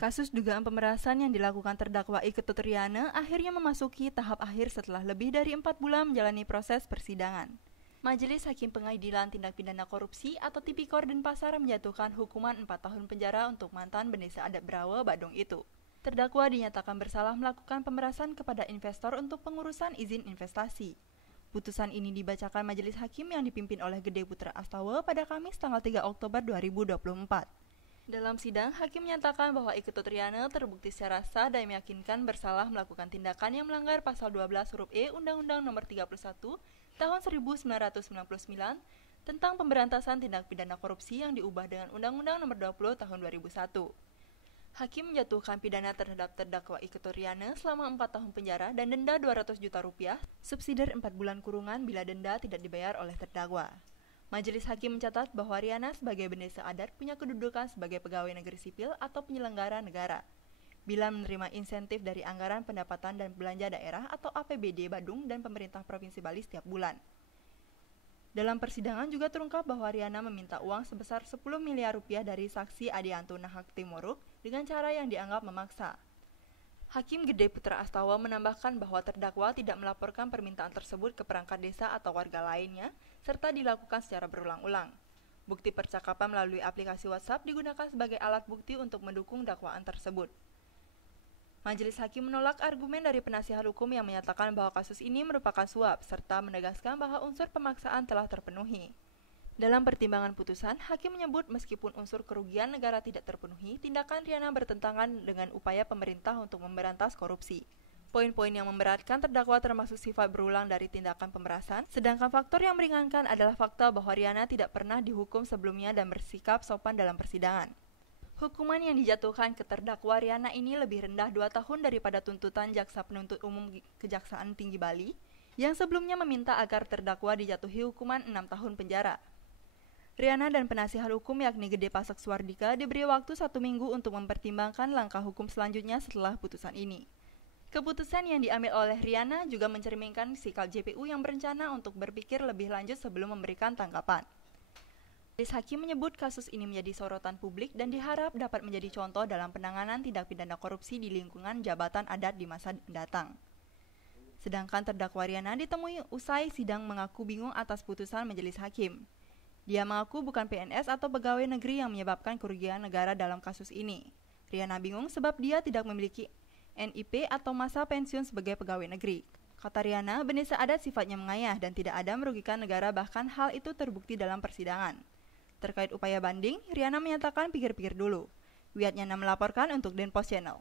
Kasus dugaan pemerasan yang dilakukan terdakwa Iketut Riana akhirnya memasuki tahap akhir setelah lebih dari 4 bulan menjalani proses persidangan. Majelis Hakim Pengadilan Tindak Pidana Korupsi atau Tipikor Denpasar menjatuhkan hukuman 4 tahun penjara untuk mantan Bendesa Adat Brawa Badung itu. Terdakwa dinyatakan bersalah melakukan pemerasan kepada investor untuk pengurusan izin investasi. Putusan ini dibacakan Majelis Hakim yang dipimpin oleh Gede Putra Astawa pada Kamis tanggal 3 Oktober 2024. Dalam sidang, Hakim menyatakan bahwa Iketut Riana terbukti secara sah dan meyakinkan bersalah melakukan tindakan yang melanggar pasal 12 huruf E Undang-Undang Nomor 31 Tahun 1999 tentang pemberantasan tindak pidana korupsi yang diubah dengan Undang-Undang Nomor 20 Tahun 2001. Hakim menjatuhkan pidana terhadap terdakwa Iketut Riana selama 4 tahun penjara dan denda 200 juta rupiah, subsidiar 4 bulan kurungan bila denda tidak dibayar oleh terdakwa. Majelis Hakim mencatat bahwa Riana sebagai bendesa adat punya kedudukan sebagai pegawai negeri sipil atau penyelenggara negara. Bila menerima insentif dari Anggaran Pendapatan dan Belanja Daerah atau APBD Badung dan pemerintah Provinsi Bali setiap bulan. Dalam persidangan juga terungkap bahwa Riana meminta uang sebesar 10 miliar rupiah dari saksi Adianto Nahak Timuruk dengan cara yang dianggap memaksa. Hakim Gede Putra Astawa menambahkan bahwa terdakwa tidak melaporkan permintaan tersebut ke perangkat desa atau warga lainnya, serta dilakukan secara berulang-ulang. Bukti percakapan melalui aplikasi WhatsApp digunakan sebagai alat bukti untuk mendukung dakwaan tersebut. Majelis Hakim menolak argumen dari penasihat hukum yang menyatakan bahwa kasus ini merupakan suap, serta menegaskan bahwa unsur pemaksaan telah terpenuhi. Dalam pertimbangan putusan, Hakim menyebut meskipun unsur kerugian negara tidak terpenuhi, tindakan Riana bertentangan dengan upaya pemerintah untuk memberantas korupsi. Poin-poin yang memberatkan terdakwa termasuk sifat berulang dari tindakan pemerasan, sedangkan faktor yang meringankan adalah fakta bahwa Riana tidak pernah dihukum sebelumnya dan bersikap sopan dalam persidangan. Hukuman yang dijatuhkan ke terdakwa Riana ini lebih rendah 2 tahun daripada tuntutan Jaksa Penuntut Umum Kejaksaan Tinggi Bali, yang sebelumnya meminta agar terdakwa dijatuhi hukuman 6 tahun penjara. Riana dan penasihat hukum yakni Gede Pasek Suardika diberi waktu 1 minggu untuk mempertimbangkan langkah hukum selanjutnya setelah putusan ini. Keputusan yang diambil oleh Riana juga mencerminkan sikap JPU yang berencana untuk berpikir lebih lanjut sebelum memberikan tanggapan. Majelis Hakim menyebut kasus ini menjadi sorotan publik dan diharap dapat menjadi contoh dalam penanganan tindak pidana korupsi di lingkungan jabatan adat di masa mendatang. Sedangkan terdakwa Riana ditemui usai sidang mengaku bingung atas putusan Majelis Hakim. Dia mengaku bukan PNS atau pegawai negeri yang menyebabkan kerugian negara dalam kasus ini. Riana bingung sebab dia tidak memiliki NIP atau masa pensiun sebagai pegawai negeri. Kata Riana, bendesa adat sifatnya mengayah dan tidak ada merugikan negara, bahkan hal itu terbukti dalam persidangan. Terkait upaya banding, Riana menyatakan pikir-pikir dulu. Wiatnyana melaporkan untuk Denpos Channel.